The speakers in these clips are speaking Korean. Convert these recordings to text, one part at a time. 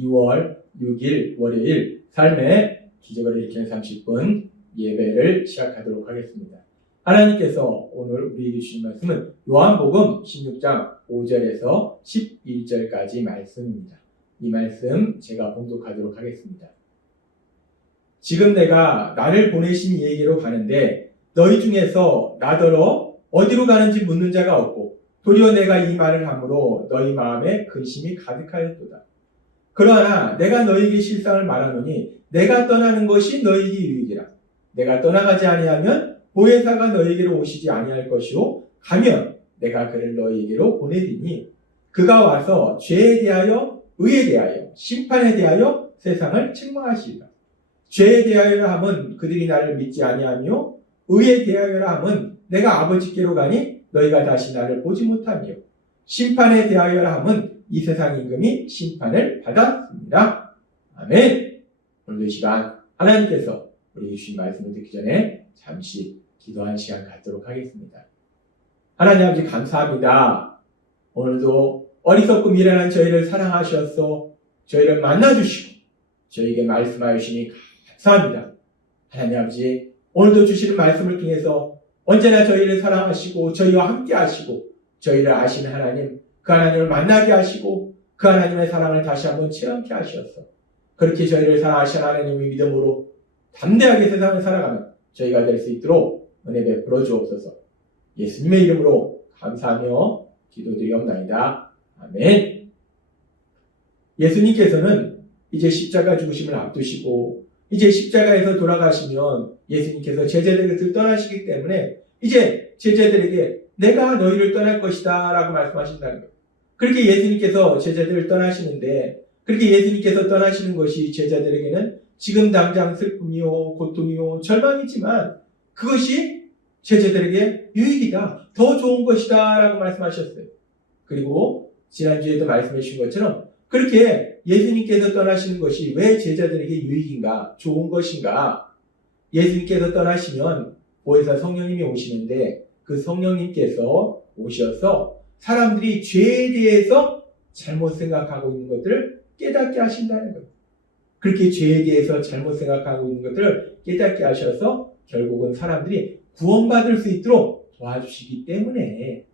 2월 6일 월요일 삶의 기적을 일으키는 30분 예배를 시작하도록 하겠습니다. 하나님께서 오늘 우리에게 주신 말씀은 요한복음 16장 5절에서 11절까지 말씀입니다. 이 말씀 제가 봉독하도록 하겠습니다. 지금 내가 나를 보내신 이에게로 가는데 너희 중에서 나더러 어디로 가는지 묻는 자가 없고 도리어 내가 이 말을 함으로 너희 마음에 근심이 가득하였도다. 그러나 내가 너희에게 실상을 말하노니 내가 떠나는 것이 너희에게 유익이라. 내가 떠나가지 아니하면 보혜사가 너희에게로 오시지 아니할 것이요 가면 내가 그를 너희에게로 보내리니 그가 와서 죄에 대하여 의에 대하여 심판에 대하여 세상을 책망하시리라. 죄에 대하여라 함은 그들이 나를 믿지 아니하며 의에 대하여라 함은 내가 아버지께로 가니 너희가 다시 나를 보지 못하며 심판에 대하여라 함은 이 세상 임금이 심판을 받았습니다. 아멘. 오늘도 이 시간 하나님께서 우리 주신 말씀을 듣기 전에 잠시 기도한 시간 갖도록 하겠습니다. 하나님 아버지 감사합니다. 오늘도 어리석고 미련한 저희를 사랑하셔서 저희를 만나주시고 저희에게 말씀하여 주시니 감사합니다. 하나님 아버지 오늘도 주시는 말씀을 통해서 언제나 저희를 사랑하시고 저희와 함께 하시고 저희를 아시는 하나님 그 하나님을 만나게 하시고 그 하나님의 사랑을 다시 한번 체험케 하셔서 그렇게 저희를 사랑하시는 하나님의 믿음으로 담대하게 세상을 살아가는 저희가 될 수 있도록 은혜 베풀어 주옵소서. 예수님의 이름으로 감사하며 기도드리옵나이다. 아멘. 예수님께서는 이제 십자가 죽으심을 앞두시고 이제 십자가에서 돌아가시면 예수님께서 제자들을 떠나시기 때문에 이제 제자들에게 내가 너희를 떠날 것이다 라고 말씀하신다는 거예요. 그렇게 예수님께서 제자들을 떠나시는데 그렇게 예수님께서 떠나시는 것이 제자들에게는 지금 당장 슬픔이요 고통이요 절망이지만 그것이 제자들에게 유익이다 더 좋은 것이다 라고 말씀하셨어요. 그리고 지난주에도 말씀해 주신 것처럼 그렇게 예수님께서 떠나시는 것이 왜 제자들에게 유익인가 좋은 것인가. 예수님께서 떠나시면 보혜사 성령님이 오시는데 그 성령님께서 오셔서 사람들이 죄에 대해서 잘못 생각하고 있는 것들을 깨닫게 하신다는 거예요. 그렇게 죄에 대해서 잘못 생각하고 있는 것들을 깨닫게 하셔서 결국은 사람들이 구원받을 수 있도록 도와주시기 때문에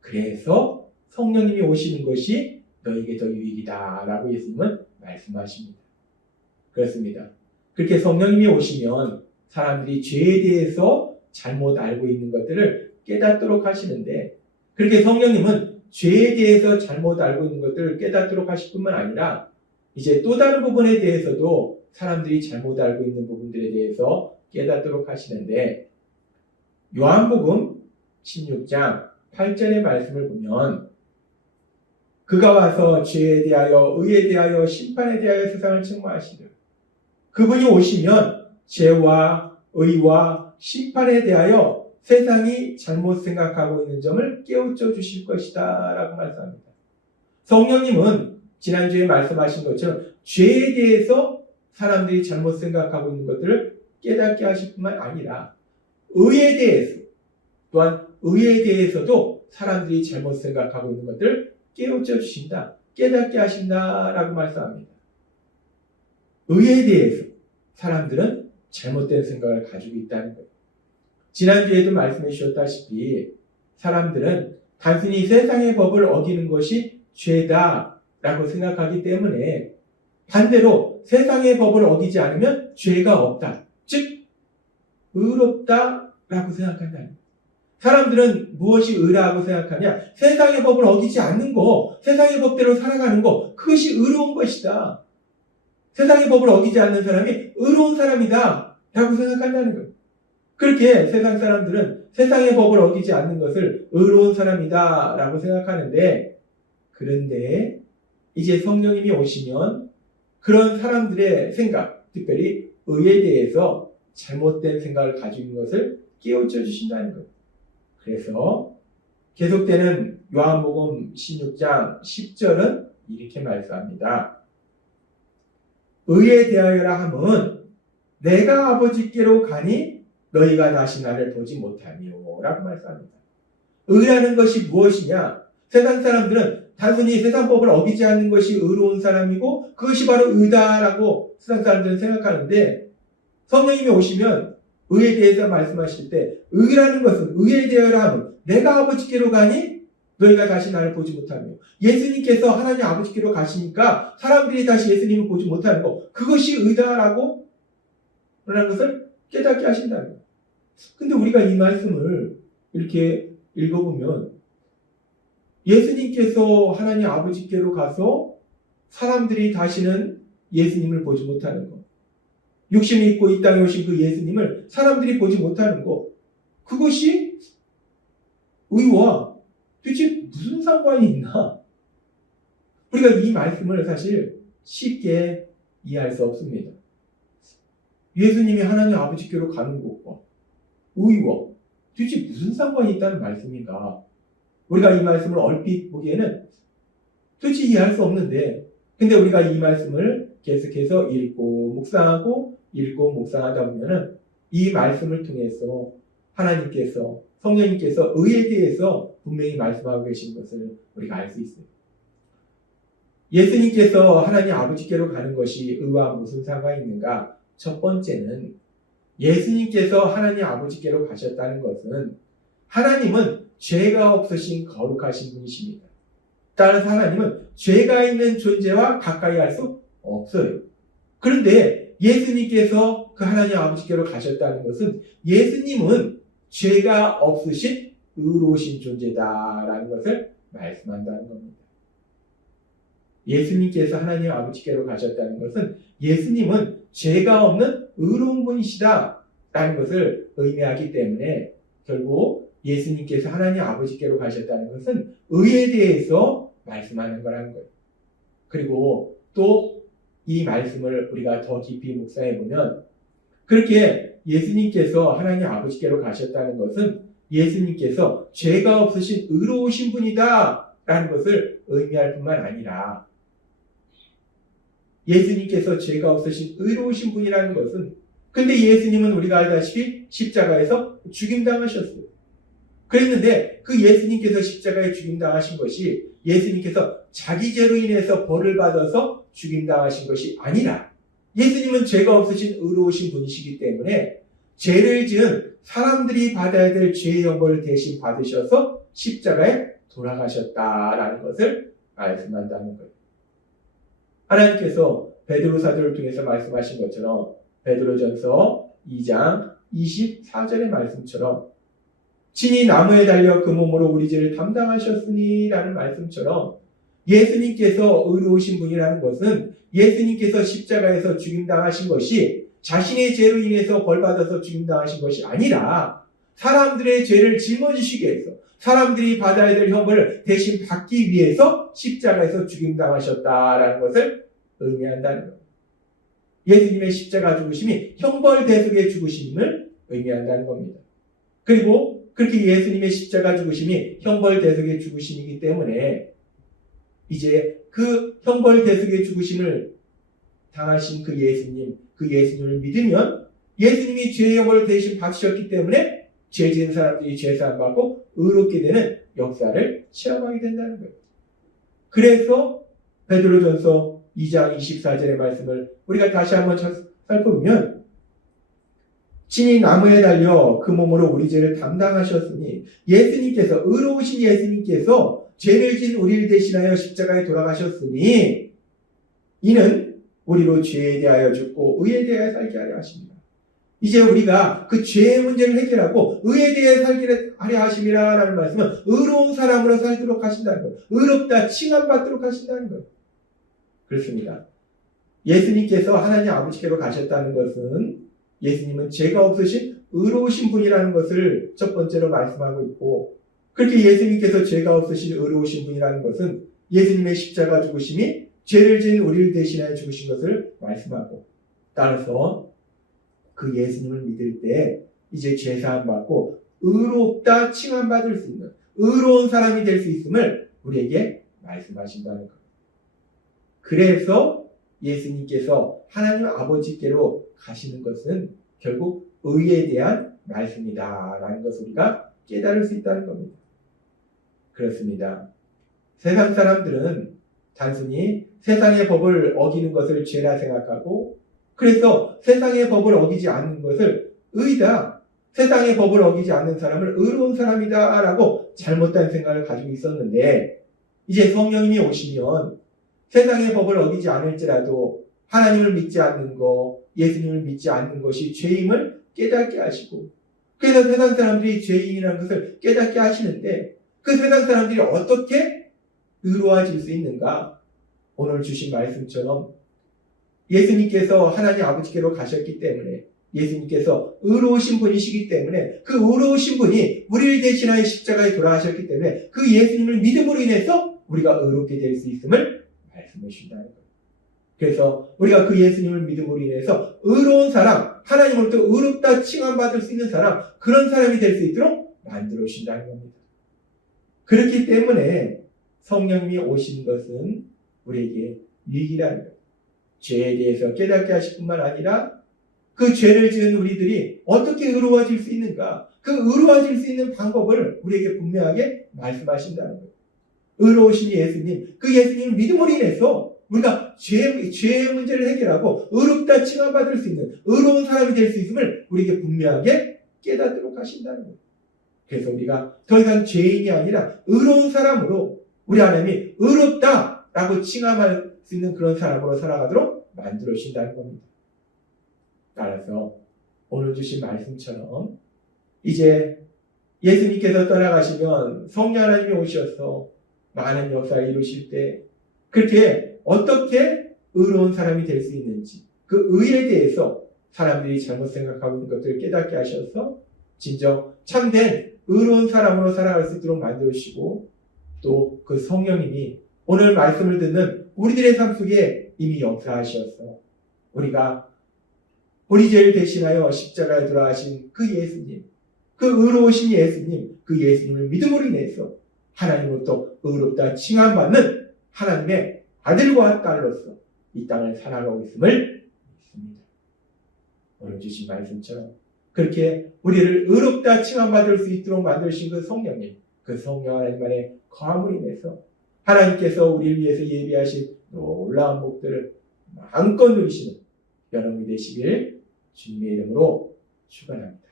그래서 성령님이 오시는 것이 너에게 더 유익이다 라고 예수님은 말씀하십니다. 그렇습니다. 그렇게 성령님이 오시면 사람들이 죄에 대해서 잘못 알고 있는 것들을 깨닫도록 하시는데 그렇게 성령님은 죄에 대해서 잘못 알고 있는 것들을 깨닫도록 하실 뿐만 아니라 이제 또 다른 부분에 대해서도 사람들이 잘못 알고 있는 부분들에 대해서 깨닫도록 하시는데 요한복음 16장 8절의 말씀을 보면 그가 와서 죄에 대하여 의에 대하여 심판에 대하여 세상을 책망하시리라. 그분이 오시면 죄와 의와 심판에 대하여 세상이 잘못 생각하고 있는 점을 깨우쳐 주실 것이다 라고 말씀합니다. 성령님은 지난주에 말씀하신 것처럼 죄에 대해서 사람들이 잘못 생각하고 있는 것들을 깨닫게 하실 뿐만 아니라 의에 대해서 또한 의에 대해서도 사람들이 잘못 생각하고 있는 것들을 깨우쳐 주신다, 깨닫게 하신다 라고 말씀합니다. 의에 대해서 사람들은 잘못된 생각을 가지고 있다는 거예요. 지난주에도 말씀해 주셨다시피 사람들은 단순히 세상의 법을 어기는 것이 죄다 라고 생각하기 때문에 반대로 세상의 법을 어기지 않으면 죄가 없다, 즉 의롭다 라고 생각한다는 거예요. 사람들은 무엇이 의라고 생각하냐? 세상의 법을 어기지 않는 거, 세상의 법대로 살아가는 거, 그것이 의로운 것이다. 세상의 법을 어기지 않는 사람이 의로운 사람이다 라고 생각한다는 거예요. 그렇게 세상 사람들은 세상의 법을 어기지 않는 것을 의로운 사람이다 라고 생각하는데 그런데 이제 성령님이 오시면 그런 사람들의 생각, 특별히 의에 대해서 잘못된 생각을 가지고 있는 것을 깨우쳐 주신다는 거예요. 그래서 계속되는 요한복음 16장 10절은 이렇게 말씀합니다. 의에 대하여라 함은 내가 아버지께로 가니 너희가 다시 나를 보지 못하며 라고 말씀합니다. 의라는 것이 무엇이냐? 세상 사람들은 단순히 세상 법을 어기지 않는 것이 의로운 사람이고 그것이 바로 의다라고 세상 사람들은 생각하는데 성령님이 오시면 의에 대해서 말씀하실 때 의라는 것은 의에 대하여 하면 내가 아버지께로 가니 너희가 다시 나를 보지 못하며 예수님께서 하나님 아버지께로 가시니까 사람들이 다시 예수님을 보지 못하는 것 그것이 의다라고 라는 것을 깨닫게 하신다는 거예요. 근데 우리가 이 말씀을 이렇게 읽어보면 예수님께서 하나님 아버지께로 가서 사람들이 다시는 예수님을 보지 못하는 것 육신이 있고 이 땅에 오신 그 예수님을 사람들이 보지 못하는 것 그것이 의와 도대체 무슨 상관이 있나? 우리가 이 말씀을 사실 쉽게 이해할 수 없습니다. 예수님이 하나님 아버지께로 가는 것과 의와 도대체 무슨 상관이 있다는 말씀인가? 우리가 이 말씀을 얼핏 보기에는 도대체 이해할 수 없는데 근데 우리가 이 말씀을 계속해서 읽고 묵상하다 보면은 이 말씀을 통해서 하나님께서 성령님께서 의에 대해서 분명히 말씀하고 계신 것을 우리가 알 수 있어요. 예수님께서 하나님 아버지께로 가는 것이 의와 무슨 상관이 있는가? 첫 번째는 예수님께서 하나님 아버지께로 가셨다는 것은 하나님은 죄가 없으신 거룩하신 분이십니다. 따라서 하나님은 죄가 있는 존재와 가까이 할 수 없어요. 그런데 예수님께서 그 하나님 아버지께로 가셨다는 것은 예수님은 죄가 없으신 의로우신 존재다라는 것을 말씀한다는 겁니다. 예수님께서 하나님 아버지께로 가셨다는 것은 예수님은 죄가 없는 의로운 분이시다라는 것을 의미하기 때문에 결국 예수님께서 하나님 아버지께로 가셨다는 것은 의에 대해서 말씀하는 거라는 거예요. 그리고 또 이 말씀을 우리가 더 깊이 묵상해 보면 그렇게 예수님께서 하나님 아버지께로 가셨다는 것은 예수님께서 죄가 없으신 의로우신 분이다 라는 것을 의미할 뿐만 아니라 예수님께서 죄가 없으신 의로우신 분이라는 것은 근데 예수님은 우리가 알다시피 십자가에서 죽임당하셨어요. 그랬는데 그 예수님께서 십자가에 죽임당하신 것이 예수님께서 자기 죄로 인해서 벌을 받아서 죽임당하신 것이 아니라 예수님은 죄가 없으신 의로우신 분이시기 때문에 죄를 지은 사람들이 받아야 될 죄의 형벌을 대신 받으셔서 십자가에 돌아가셨다라는 것을 말씀한다는 거예요. 하나님께서 베드로 사도를 통해서 말씀하신 것처럼 베드로전서 2장 24절의 말씀처럼 친히 나무에 달려 그 몸으로 우리 죄를 담당하셨으니 라는 말씀처럼 예수님께서 의로우신 분이라는 것은 예수님께서 십자가에서 죽임당하신 것이 자신의 죄로 인해서 벌받아서 죽임당하신 것이 아니라 사람들의 죄를 짊어지시기 위해서 사람들이 받아야 될 형벌을 대신 받기 위해서 십자가에서 죽임당하셨다라는 것을 의미한다는 겁니다. 예수님의 십자가 죽으심이 형벌 대속의 죽으심을 의미한다는 겁니다. 그리고 그렇게 예수님의 십자가 죽으심이 형벌 대속의 죽으심이기 때문에 이제 그 형벌 대속의 죽으심을 당하신 그 예수님을 믿으면 예수님이 죄의 형벌을 대신 받으셨기 때문에 죄 지은 사람들이 죄 사함 받고 의롭게 되는 역사를 체험하게 된다는 거예요. 그래서 베드로전서 2장 24절의 말씀을 우리가 다시 한번 살펴보면 친히 나무에 달려 그 몸으로 우리 죄를 담당하셨으니 예수님께서 의로우신 예수님께서 죄를 지은 우리를 대신하여 십자가에 돌아가셨으니 이는 우리로 죄에 대하여 죽고 의에 대하여 살게 하려 하십니다. 이제 우리가 그 죄의 문제를 해결하고 의에 대해 살게 하려 하심이라 라는 말씀은 의로운 사람으로 살도록 하신다는 거예요. 의롭다 칭함받도록 하신다는 거예요. 그렇습니다. 예수님께서 하나님 아버지께로 가셨다는 것은 예수님은 죄가 없으신 의로우신 분이라는 것을 첫 번째로 말씀하고 있고 그렇게 예수님께서 죄가 없으신 의로우신 분이라는 것은 예수님의 십자가 죽으심이 죄를 지은 우리를 대신하여 죽으신 것을 말씀하고 따라서 그 예수님을 믿을 때 이제 죄사함 받고 의롭다 칭함받을 수 있는 의로운 사람이 될 수 있음을 우리에게 말씀하신다는 것. 그래서 예수님께서 하나님 아버지께로 가시는 것은 결국 의에 대한 말씀이다 라는 것을 우리가 깨달을 수 있다는 겁니다. 그렇습니다. 세상 사람들은 단순히 세상의 법을 어기는 것을 죄라 생각하고, 그래서 세상의 법을 어기지 않는 것을 의다, 세상의 법을 어기지 않는 사람을 의로운 사람이다 라고 잘못된 생각을 가지고 있었는데, 이제 성령님이 오시면 세상의 법을 어기지 않을지라도 하나님을 믿지 않는 것, 예수님을 믿지 않는 것이 죄임을 깨닫게 하시고, 그래서 세상 사람들이 죄인이라는 것을 깨닫게 하시는데, 그 세상 사람들이 어떻게 의로워질 수 있는가? 오늘 주신 말씀처럼 예수님께서 하나님 아버지께로 가셨기 때문에, 예수님께서 의로우신 분이시기 때문에, 그 의로우신 분이 우리를 대신하여 십자가에 돌아가셨기 때문에 그 예수님을 믿음으로 인해서 우리가 의롭게 될 수 있음을 말씀해 주신다는 거예요. 그래서 우리가 그 예수님을 믿음으로 인해서 의로운 사람, 하나님으로부터 의롭다 칭함받을 수 있는 사람, 그런 사람이 될 수 있도록 만들어 주신다는 겁니다. 그렇기 때문에 성령님이 오신 것은 우리에게 유익이라는 거예요. 죄에 대해서 깨닫게 하실 뿐만 아니라 그 죄를 지은 우리들이 어떻게 의로워질 수 있는가, 그 의로워질 수 있는 방법을 우리에게 분명하게 말씀하신다는 거예요. 의로우신 예수님, 그 예수님을 믿음으로 인해서 우리가 죄의 문제를 해결하고 의롭다 칭함받을 수 있는 의로운 사람이 될 수 있음을 우리에게 분명하게 깨닫도록 하신다는 거예요. 그래서 우리가 더 이상 죄인이 아니라 의로운 사람으로, 우리 하나님이 의롭다라고 칭함할 수 있는 그런 사람으로 살아가도록 만들어 주신다는 겁니다. 따라서 오늘 주신 말씀처럼 이제 예수님께서 떠나가시면 성령 하나님이 오셔서 많은 역사를 이루실 때 그렇게 어떻게 의로운 사람이 될 수 있는지, 그 의에 대해서 사람들이 잘못 생각하고 있는 것들을 깨닫게 하셔서 진정 참된 의로운 사람으로 살아갈 수 있도록 만들어주시고, 또 그 성령님이 오늘 말씀을 듣는 우리들의 삶 속에 이미 역사하셔서 우리가 우리 죄를 대신하여 십자가에 돌아가신 그 예수님, 그 의로우신 예수님, 그 예수님을 믿음으로 인해서 하나님으로부터 의롭다 칭함받는 하나님의 아들과 딸로서 이 땅을 살아가고 있음을 믿습니다. 오늘 주신 말씀처럼 그렇게 우리를 의롭다 칭함받을 수 있도록 만드신 그 성령님, 그 성령 하나님 안에 거함으로 인해서 하나님께서 우리를 위해서 예비하신 놀라운 복들을 마음껏 누리시는 여러분이 되시길 주님의 이름으로 축원합니다.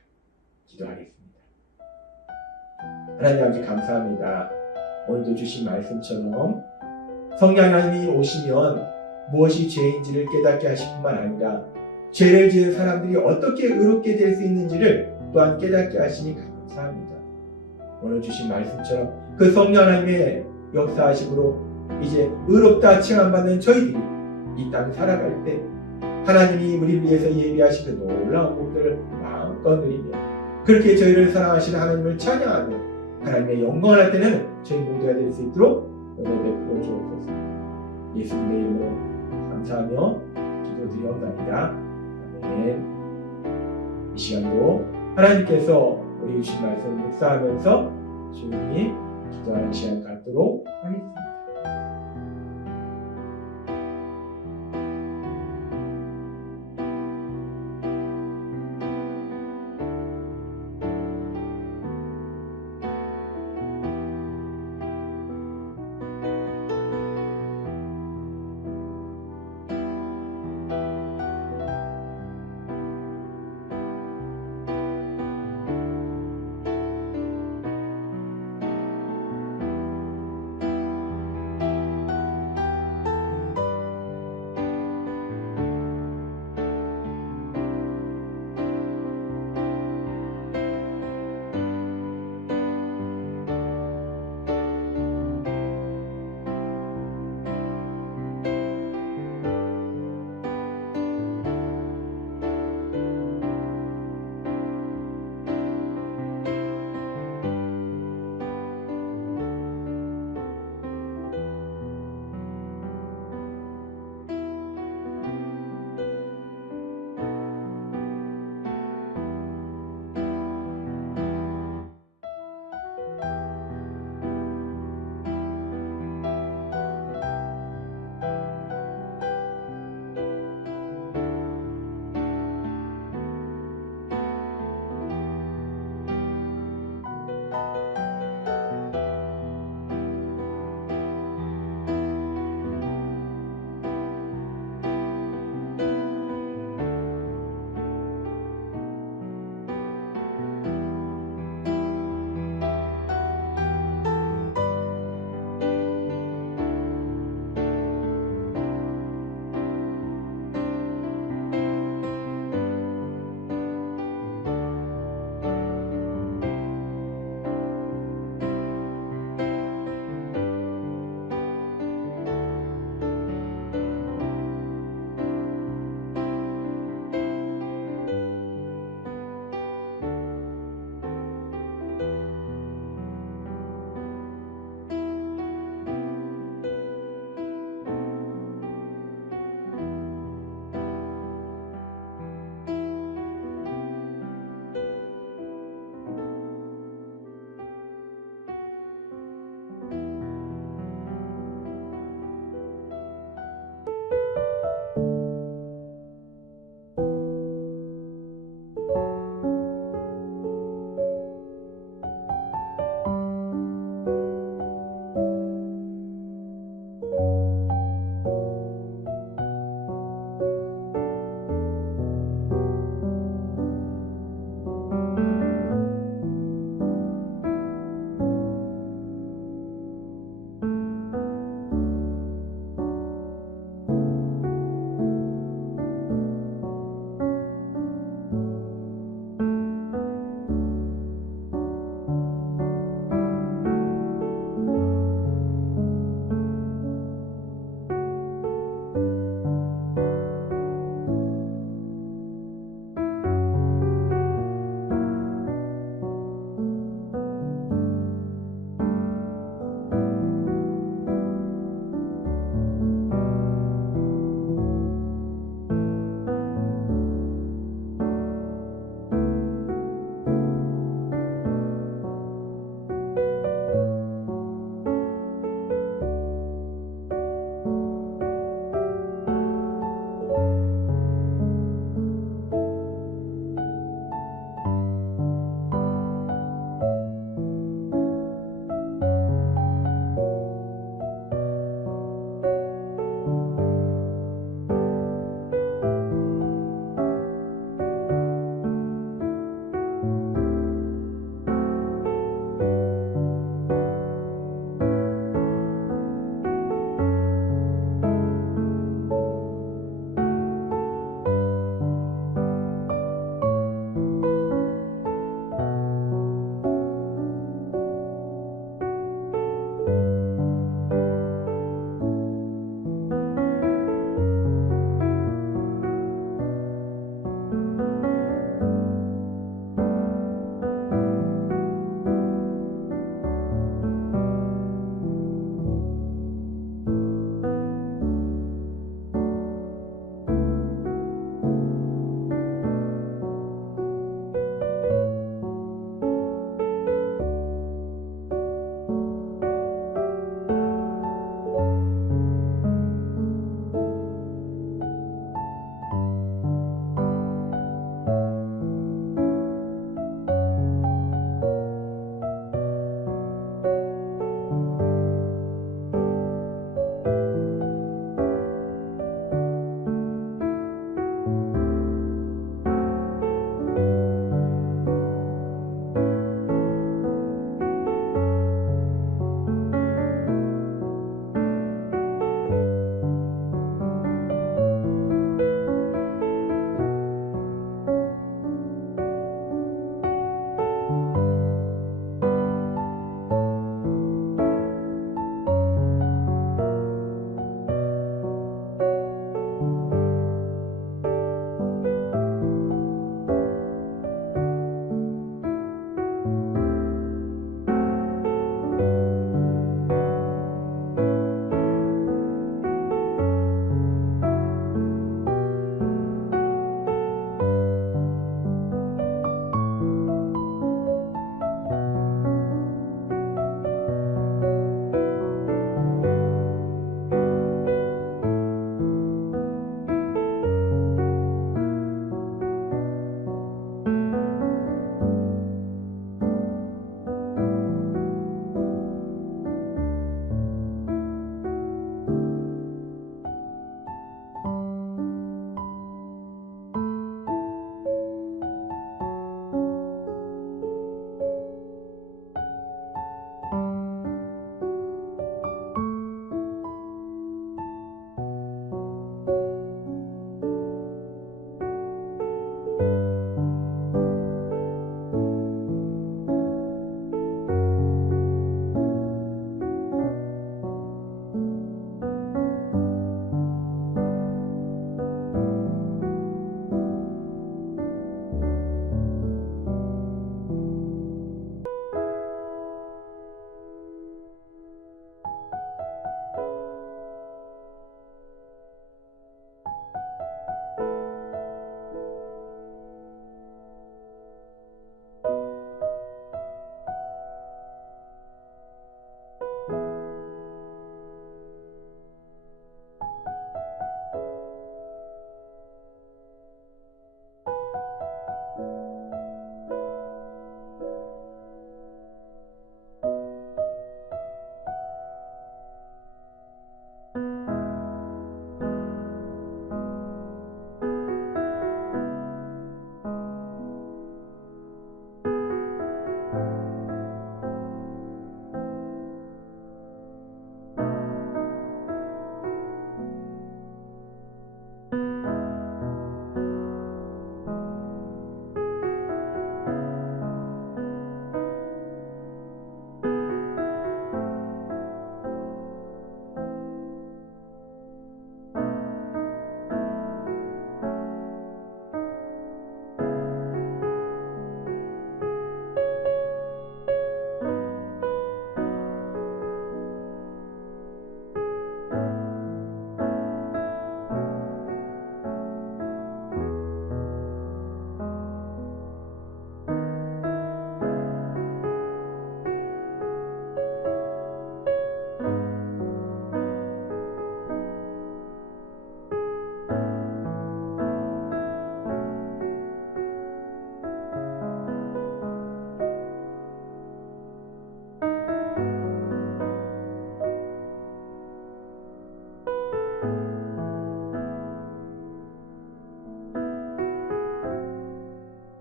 기도하겠습니다. 하나님 아버지 감사합니다. 오늘도 주신 말씀처럼 성령 하나님이 오시면 무엇이 죄인지를 깨닫게 하실 뿐만 아니라 죄를 지은 사람들이 어떻게 의롭게 될 수 있는지를 또한 깨닫게 하시니 감사합니다. 오늘 주신 말씀처럼 그 성령 하나님의 역사하심으로 이제 의롭다 칭함받는 저희들이 이 땅 살아갈 때 하나님이 우리를 위해서 예비하신 그 놀라운 복들을 마음껏 누리며 그렇게 저희를 사랑하시는 하나님을 찬양하며 하나님의 영광을 할 때는 저희 모두가 될 수 있도록 은혜 베풀어 주옵소서. 예수님의 이름으로 감사하며 기도드리옵나이다. 아멘. 이 시간도 하나님께서 우리 주신 말씀 묵상하면서 조용히 기도하는 시간 갖도록 하겠습니다.